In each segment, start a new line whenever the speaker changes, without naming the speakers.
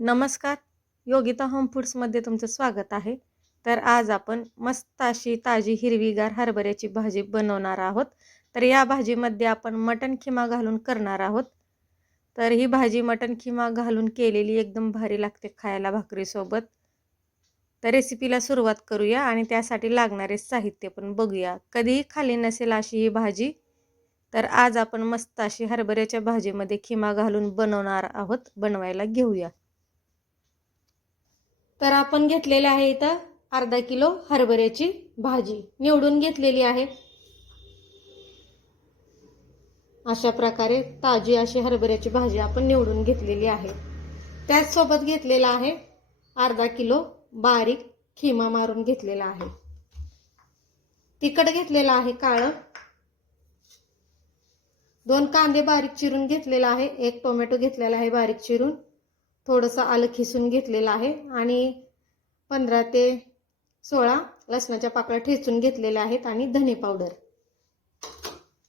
नमस्कार. योगिता होम फूड्समध्ये तुमचं स्वागत आहे. तर आज आपण मस्त अशी ताजी हिरवीगार हरभऱ्याची भाजी बनवणार आहोत. तर या भाजीमध्ये आपण मटण खिमा घालून करणार आहोत. तर ही भाजी मटण खिमा घालून केलेली एकदम भारी लागते खायला भाकरीसोबत तर रेसिपीला सुरुवात करूया आणि त्यासाठी लागणारे साहित्य पण बघूया. कधीही खाली नसेल अशी ही भाजी. तर आज आपण मस्त अशी हरभऱ्याच्या भाजीमध्ये खिमा घालून बनवणार आहोत. बनवायला घेऊया. तर आपण घेतलेले आहे इथं अर्धा किलो हरभऱ्याची भाजी. निवडून घेतलेली आहे. अशा प्रकारे ताजी अशी हरभऱ्याची भाजी आपण निवडून घेतलेली आहे. त्याचसोबत घेतलेला आहे अर्धा किलो बारीक खिमा मारून घेतलेला आहे. तिखट घेतलेला आहे काळं. दोन कांदे बारीक चिरून घेतलेला आहे. एक टोमॅटो घेतलेला आहे बारीक चिरून. थोडंसं आलं खिसून घेतलेलं आहे आणि पंधरा ते सोळा लसणाच्या पाकळ्या ठेचून घेतलेल्या आहेत आणि धने पावडर.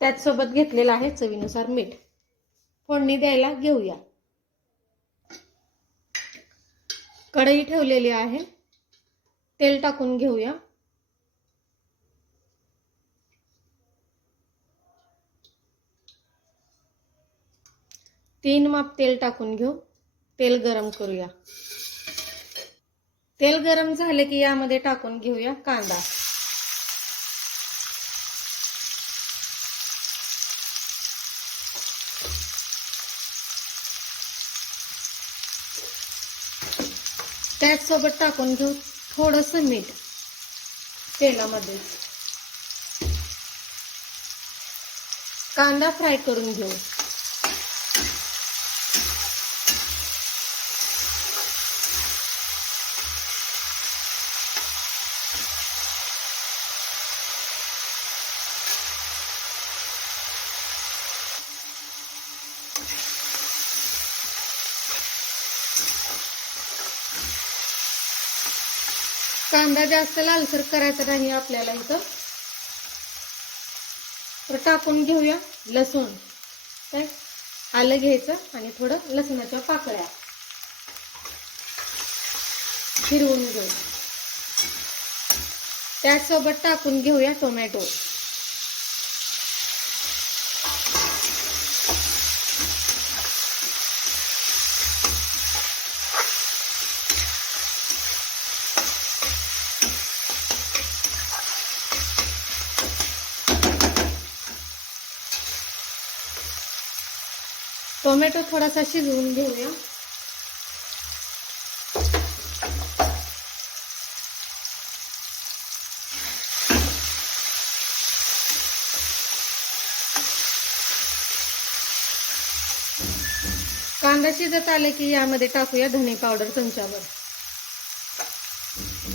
त्याचसोबत घेतलेलं आहे चवीनुसार मीठ. फोडणी द्यायला घेऊया. कढई ठेवलेली आहे. तेल टाकून घेऊया. तीन माप तेल टाकून घेऊ. तेल गरम करूया. तेल गरम झाले की यामध्ये टाकून घेऊया कांदा. त्याचसोबत टाकून घेऊ थोडस मीठ तेलामध्ये. कांदा फ्राय करून घेऊ. कांदा जास्त लालसर करायचा नाही आपल्याला इथं. तर टाकून घेऊया लसूण. काय? आलं घ्यायचं आणि थोडं लसणाच्या पाकळ्या. फिरवून घेऊ. त्याचसोबत टाकून घेऊया टोमॅटो. टोमॅटो थोडासा शिजवून घेऊया. कांदा शिजत आले की यामध्ये टाकूया धने पावडर चमच्यावर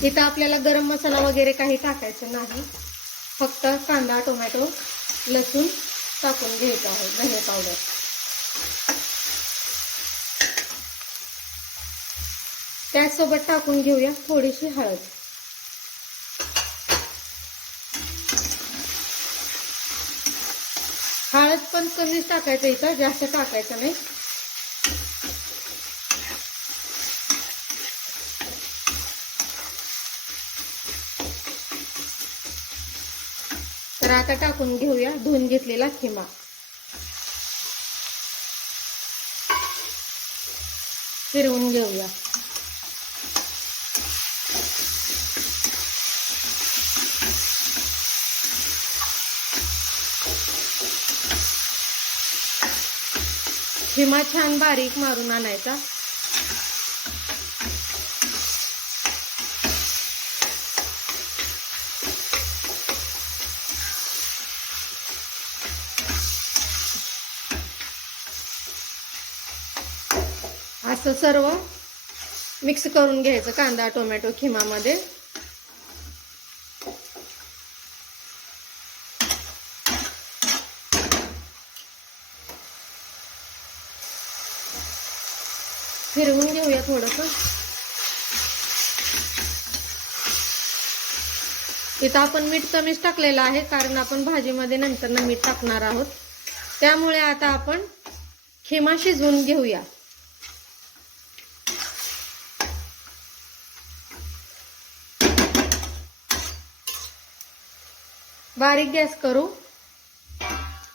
इथं आपल्याला गरम मसाला वगैरे काही टाकायचं नाही. फक्त कांदा टोमॅटो लसूण टाकून घ्यायचं आहे धने पावडर. त्याचसोबत टाकून घेऊया थोडीशी हळद. हळद पण कमीच टाकायचं इथं जास्त टाकायचं नाही. तर आता टाकून घेऊया धुवून घेतलेला खिमा. फिरवून घेऊया. खिमा छान बारीक मारून आणायचा. असं सर्व मिक्स करून घ्यायचं कांदा टोमॅटो खिमामध्ये. फिरवून घेऊया थोडंसं. इथं आपण मीठ कमीच टाकलेलं आहे कारण आपण भाजीमध्ये नंतर मीठ टाकणार आहोत. त्यामुळे आता आपण खेमा शिजवून घेऊया. बारीक गॅस करू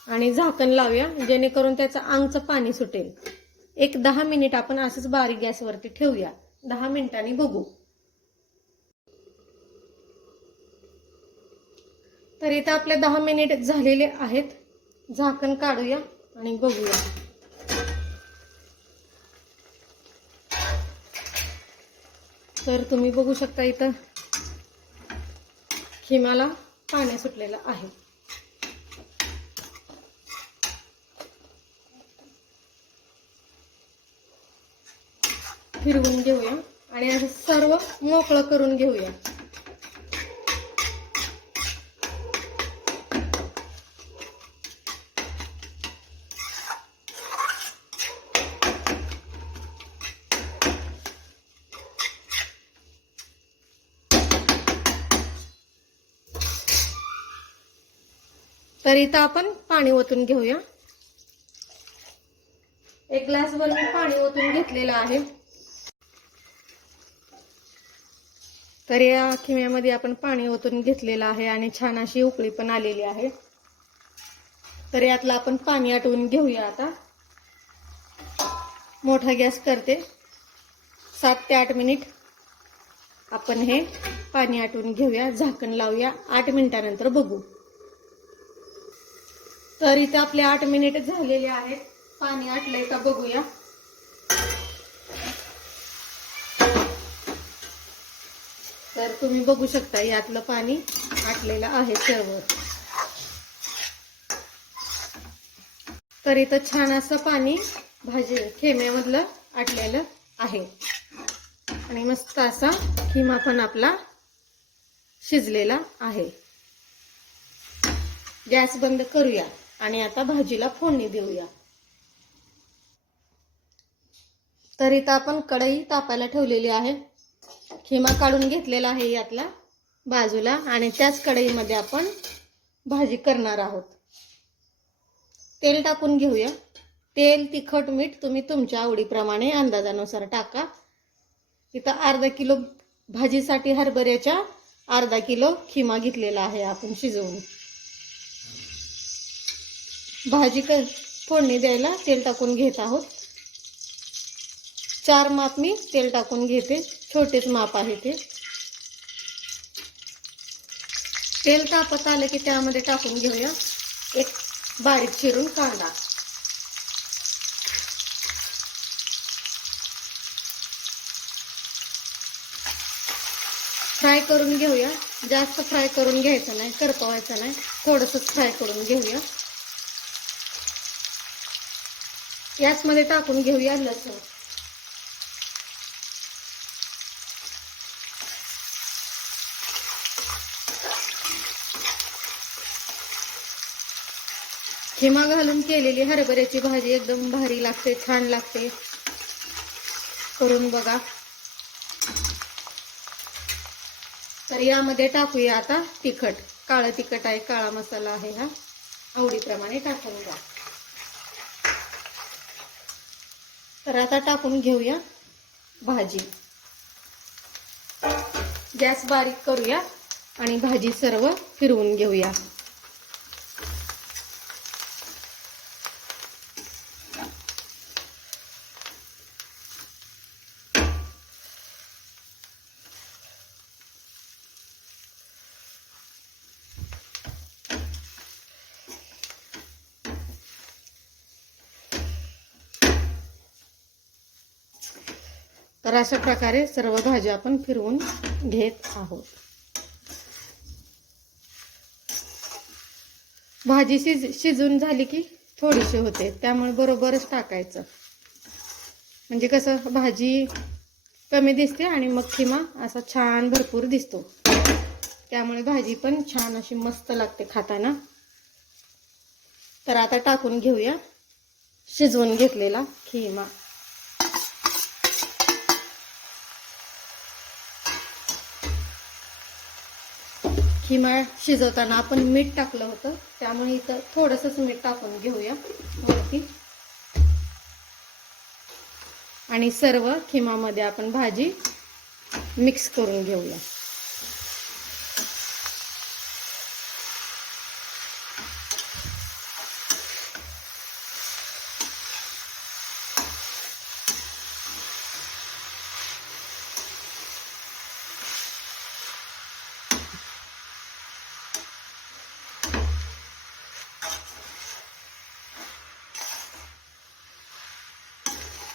आणि झाकण लावूया जेणेकरून त्याचं आंगचं पाणी सुटेल. एक दहा मिनिट आपण असंच बारीक गॅसवरती ठेवूया. दहा मिनिटांनी बघू. तर इथं आपले दहा मिनिट झालेले आहेत. झाकण काढूया आणि बघूया. तर तुम्ही बघू शकता इथं खिमाला पाणी सुटलेलं आहे. फिरवून घेऊया आणि असं सर्व मोकळं करून घेऊया. तर इथं आपण पाणी ओतून घेऊया. एक ग्लास वर मी पाणी ओतून घेतलेलं आहे. तर या खिम्यामध्ये आपण पाणी ओतून घेतलेलं आहे आणि छान अशी उकळी पण आलेली आहे. तर यातलं आपण पाणी आटवून घेऊया आता. मोठा गॅस करते. सात ते आठ मिनिट आपण हे पाणी आटवून घेऊया झाकण लावूया. आठ मिनिटानंतर बघू. तर इथे आपले आठ मिनिट झालेले आहेत. पाणी आटलंय का बघूया. तर तुम्ही बघू शकता यातलं पाणी आटलेलं आहे सर्व तर इथं छान असं पाणी भाजी खेम्यामधलं आटलेलं आहे. आणि मस्त असा खिमा पण आपला शिजलेला आहे. गॅस बंद करूया आणि आता भाजीला फोडणी देऊया. तर इथं आपण कढई तापायला ठेवलेली आहे. खिमा काढून घेतलेला आहे यातला बाजूला आणि त्याच कढईमध्ये आपण भाजी करणार आहोत. तेल टाकून घेऊया. तेल तिखट मीठ तुम्ही तुमच्या आवडीप्रमाणे अंदाजानुसार टाका. इथं अर्धा किलो भाजीसाठी हरभऱ्याच्या अर्धा किलो खिमा घेतलेला आहे आपण शिजवून. भाजी क फोडणी द्यायला तेल टाकून घेत आहोत. चार माप मी तेल टाकून घेते. छोटेच माप आहे ते. तेल तापत आलं की त्यामध्ये टाकून घेऊया. एक बारीक चिरून कांदा. फ्राय करून घेऊया. जास्त फ्राय करून घ्यायचं नाही करपवायचं नाही. थोडंसंच फ्राय करून घेऊया. याचमध्ये टाकून घेऊया लसूण. खेमा घालून केलेली हरभऱ्याची भाजी एकदम भारी लागते छान लागते. करून बघा. तर यामध्ये टाकूया आता तिखट. काळं तिखट आहे काळा मसाला आहे हा. आवडीप्रमाणे टाकून जा तर आता टाकून घेऊया भाजी. गॅस बारीक करूया आणि भाजी सर्व फिरवून घेऊया. तर अशा प्रकारे सर्व भाज्या आपण फिरवून घेत आहोत. भाजी शिज शिजून झाली की थोडीशी होते त्यामुळे बरोबरच टाकायचं. म्हणजे कसं भाजी कमी दिसते आणि मग किमा असा छान भरपूर दिसतो. त्यामुळे भाजी पण छान अशी मस्त लागते खाताना. तर आता टाकून घेऊया शिजवून घेतलेला खिमा. हिमाळ शिजवताना आपण मीठ टाकलं होतं. त्यामुळे इथं थोडंसंच मीठ टाकून घेऊया वरती. आणि सर्व खिमामध्ये आपण भाजी मिक्स करून घेऊया.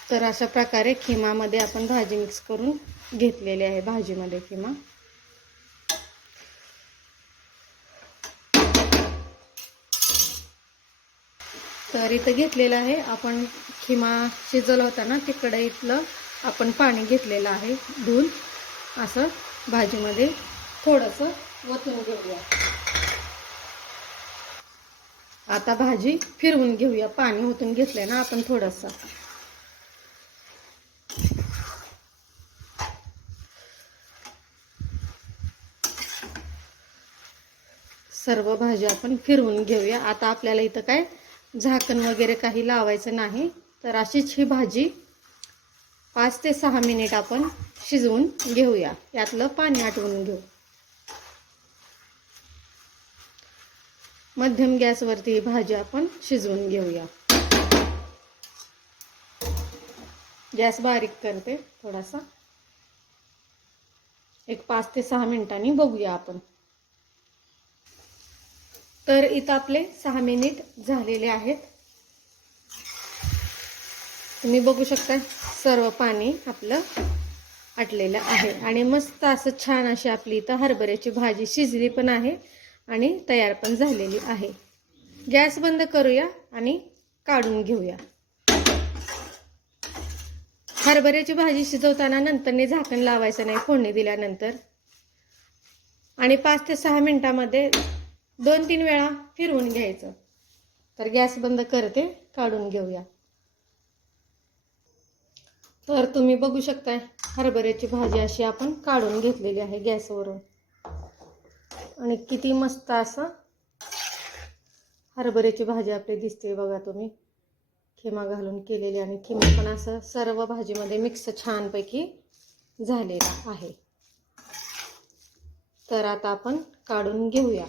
तर अशा प्रकारे खिमामध्ये आपण भाजी मिक्स करून घेतलेली आहे भाजीमध्ये खिमा. तर इथं घेतलेलं आहे आपण खिमा शिजवला होता ना ते कढईतलं आपण पाणी घेतलेलं आहे धुवून. असं भाजीमध्ये थोडंसं वतून घेऊया. आता भाजी फिरवून घेऊया पाणी ओतून घेतलंय ना आपण थोडंसं. सर्व भाज्या आपण फिरवून घेऊया. आता आपल्याला इथं काय झाकण वगैरे काही लावायचं नाही. तर अशीच ही भाजी पाच ते सहा मिनिट आपण शिजवून घेऊया. यातलं पाणी आटवून घेऊ. मध्यम गॅसवरती ही भाजी आपण शिजवून घेऊया. गॅस बारीक करते थोडासा. एक पाच ते सहा मिनिटांनी बघूया आपण. तर इथं आपले सहा मिनिट झालेले आहेत. तुम्ही बघू शकता सर्व पाणी आपलं आटलेलं आहे. आणि मस्त असं छान अशी आपली इथं हरभऱ्याची भाजी शिजली पण आहे आणि तयार पण झालेली आहे. गॅस बंद करूया आणि काढून घेऊया. हरभऱ्याची भाजी शिजवताना नंतरने झाकण लावायचं नाही फोडणी दिल्यानंतर. आणि पाच ते सहा मिनिटामध्ये दोन तीन वेळा फिरवून घ्यायचं. तर गॅस बंद करते काढून घेऊया. तर तुम्ही बघू शकताय हरभऱ्याची भाजी अशी आपण काढून घेतलेली आहे गॅसवरून. आणि किती मस्त असं हरभऱ्याची भाजी आपली दिसते बघा तुम्ही. खिमा घालून केलेली आणि खिमा पण असं सर्व भाजीमध्ये मिक्स छानपैकी झालेला आहे. तर आता आपण काढून घेऊया.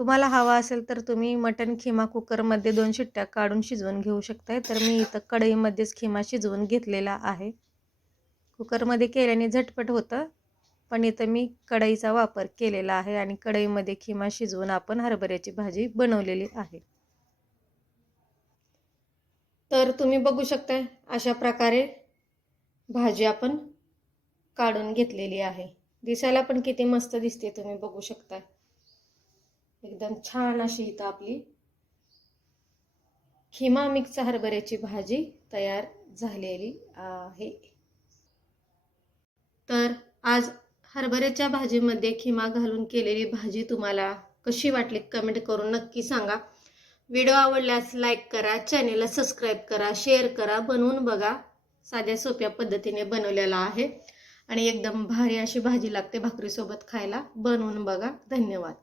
तुम्हाला हवा असेल तर तुम्ही मटण खिमा कुकरमध्ये दोन शिट्ट्या काढून शिजवून घेऊ शकताय. तर मी इथं कढईमध्येच खिमा शिजवून घेतलेला आहे. कुकरमध्ये केल्याने झटपट होतं पण इथं मी कढईचा वापर केलेला आहे आणि कढईमध्ये खिमा शिजवून आपण हरभऱ्याची भाजी बनवलेली आहे. तर तुम्ही बघू शकताय अशा प्रकारे भाजी आपण काढून घेतलेली आहे. दिसायला पण किती मस्त दिसते तुम्ही बघू शकताय. एकदम छान अशी इथं आपली खिमा मिक्स हरभऱ्याची भाजी तयार झालेली आहे. तर आज हरभऱ्याच्या भाजीमध्ये खिमा घालून केलेली भाजी तुम्हाला कशी वाटली कमेंट करून नक्की सांगा. व्हिडिओ आवडल्यास लाईक करा चॅनेलला सबस्क्राईब करा शेअर करा बनवून बघा. साध्या सोप्या पद्धतीने बनवलेला आहे. आणि एकदम भारी अशी भाजी लागते भाकरीसोबत खायला. बनवून बघा. धन्यवाद.